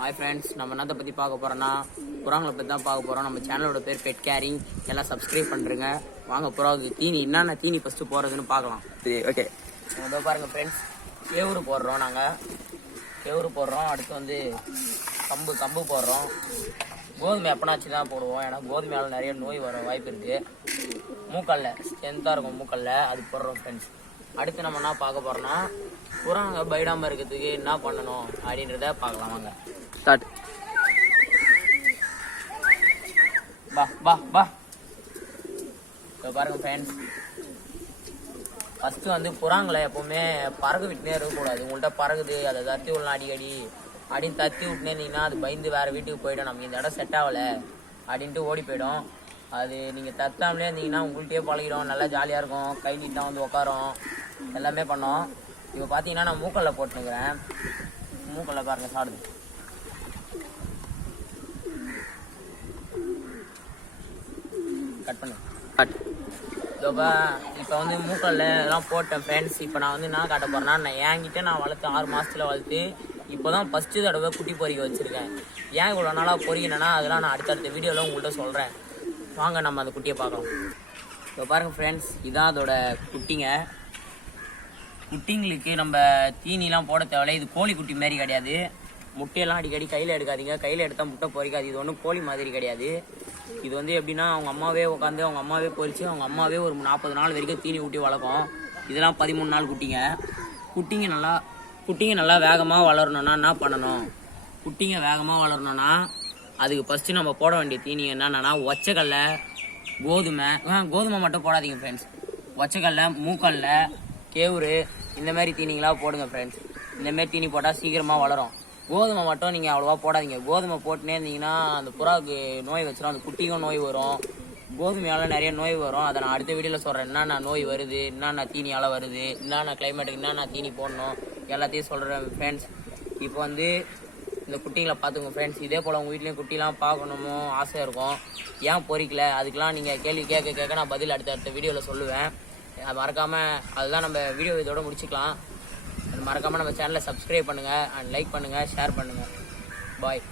Hi friends, நம்ம என்னத்தை பற்றி பார்க்க போகிறோன்னா புறாங்களை பற்றி தான் பார்க்க போகிறோம். நம்ம சேனலோட பேர் பெட் கேரிங். எல்லாம் சப்ஸ்கிரைப் பண்ணுறங்க. வாங்க புறாவுக்கு தீனி என்னென்ன தீனி ஃபஸ்ட்டு போகிறதுன்னு பார்க்கலாம். ஓகே, இதோ பாருங்கள் ஃப்ரெண்ட்ஸ், கேவுரு போடுறோம். நாங்கள் கேவுரு போடுறோம். அடுத்து வந்து கம்பு போடுறோம். கோதுமை எப்பனாச்சு தான் போடுவோம், ஏன்னா கோதுமையால் நிறைய நோய் வர வாய்ப்பு இருக்குது. மூக்கல்ல ஸ்ட்ரென்த்தாக இருக்கும், மூக்கல்ல அது போடுறோம் ஃப்ரெண்ட்ஸ். அடுத்து நம்ம என்ன பார்க்க போகிறோன்னா புறாங்க பயிடாமல் இருக்கிறதுக்கு என்ன பண்ணணும் அப்படின்றத பார்க்கலாம். வாங்க ஸ்டார்ட். பா இப்போ பாருங்க ஃப்ரெண்ட்ஸ், ஃபஸ்ட்டு வந்து புறாங்களை எப்போவுமே பறகு விட்டுனே இருக்கக்கூடாது. உங்கள்கிட்ட பறகுது, அதை தத்தி விடலாம் அடிக்கடி அப்படின்னு தத்தி விட்டுனே இருந்தீங்கன்னா அது பயந்து வேறு வீட்டுக்கு போய்டும். நமக்கு இந்த இடம் செட் ஆகலை அப்படின்ட்டு ஓடி போய்டும். அது நீங்கள் தத்தாமலே இருந்தீங்கன்னா உங்கள்கிட்டயே பழகிடும், நல்லா ஜாலியாக இருக்கும். கை நீட்டாக வந்து உட்காரும், எல்லாமே பண்ணோம். இப்போ பார்த்தீங்கன்னா நான் மூக்கல்ல போட்டுனுக்கிறேன். மூக்கல்ல பாருங்கள் சாடுது. கட் பண்ணு. இப்போ வந்து மூக்கல்ல எல்லாம் போட்டேன் ஃப்ரெண்ட்ஸ். இப்போ நான் வந்து என்ன காட்ட போகிறேன்னா, நான் என்கிட்ட நான் வளர்த்து 6 மாதத்தில் வளர்த்து இப்போ தான் ஃபஸ்ட்டு தடவை குட்டி பொறிக்க வச்சுருக்கேன். ஏன் இவ்வளோ நாளாக பொறிக்கணுன்னா அதெல்லாம் நான் அடுத்தடுத்த வீடியோவில் உங்கள்கிட்ட சொல்கிறேன். வாங்க நம்ம அந்த குட்டியை பார்க்கலாம். இப்போ பாருங்கள் ஃப்ரெண்ட்ஸ், இதான் அதோட குட்டிங்க. குட்டிங்களுக்கு நம்ம தீனிலாம் போட தேவையில்லை. இது கோழி குட்டி மாரி கிடையாது. முட்டையெல்லாம் அடிக்கடி கையில் எடுக்காதீங்க. கையில் எடுத்தால் முட்டை பொறிக்காது. இது ஒன்றும் கோழி மாதிரி கிடையாது. இது வந்து எப்படின்னா அவங்க அம்மாவே உட்காந்து அவங்க அம்மாவே பொறிச்சு அவங்க அம்மாவே ஒரு 40 நாள் வரைக்கும் தீனி ஊட்டி வளர்க்கும். இதெல்லாம் 13 நாள் குட்டிங்க. குட்டிங்க நல்லா வேகமாக வளரணுன்னா என்ன பண்ணணும்? குட்டிங்க வேகமாக வளரணுன்னா அதுக்கு ஃபஸ்ட்டு நம்ம போட வேண்டிய தீனி என்னென்னா ஒச்சக்கல்ல, கோதுமை மட்டும் போடாதீங்க ஃப்ரெண்ட்ஸ். ஒச்சக்கல்ல, மூக்கல்ல, கேவுரு இந்த மாதிரி தீனிங்களாக போடுங்க ஃப்ரெண்ட்ஸ். இந்தமாரி தீனி போட்டால் சீக்கிரமாக வளரும். கோதுமை மட்டும் நீங்கள் அவ்வளோவா போடாதீங்க. கோதுமை போட்டுனே இருந்தீங்கன்னா அந்த புறாவுக்கு நோய் வச்சிடும், அந்த குட்டிக்கும் நோய் வரும். கோதுமையால் நிறைய நோய் வரும். அதை நான் அடுத்த வீடியோவில் சொல்கிறேன். என்னென்ன நோய் வருது, என்னென்ன தீனியால் வருது, என்னென்ன கிளைமேட்டுக்கு என்னென்ன தீனி போடணும் எல்லாத்தையும் சொல்கிறேன் ஃப்ரெண்ட்ஸ். இப்போ வந்து இந்த குட்டிங்களை பார்த்துங்க ஃப்ரெண்ட்ஸ். இதே போல் உங்கள் வீட்லேயும் குட்டிலாம் பார்க்கணுமோ ஆசையாக இருக்கும். ஏன் பொறிக்கல அதுக்கெலாம் நீங்கள் கேள்வி கேட்க நான் பதில் அடுத்த வீடியோவில் சொல்லுவேன். அது மறக்காமல் அதுதான் நம்ம வீடியோ இதோட முடிச்சுக்கலாம். அது மறக்காமல் நம்ம சேனலை சப்ஸ்கிரைப் பண்ணுங்கள் அண்ட் லைக் பண்ணுங்கள், ஷேர் பண்ணுங்கள். பாய்.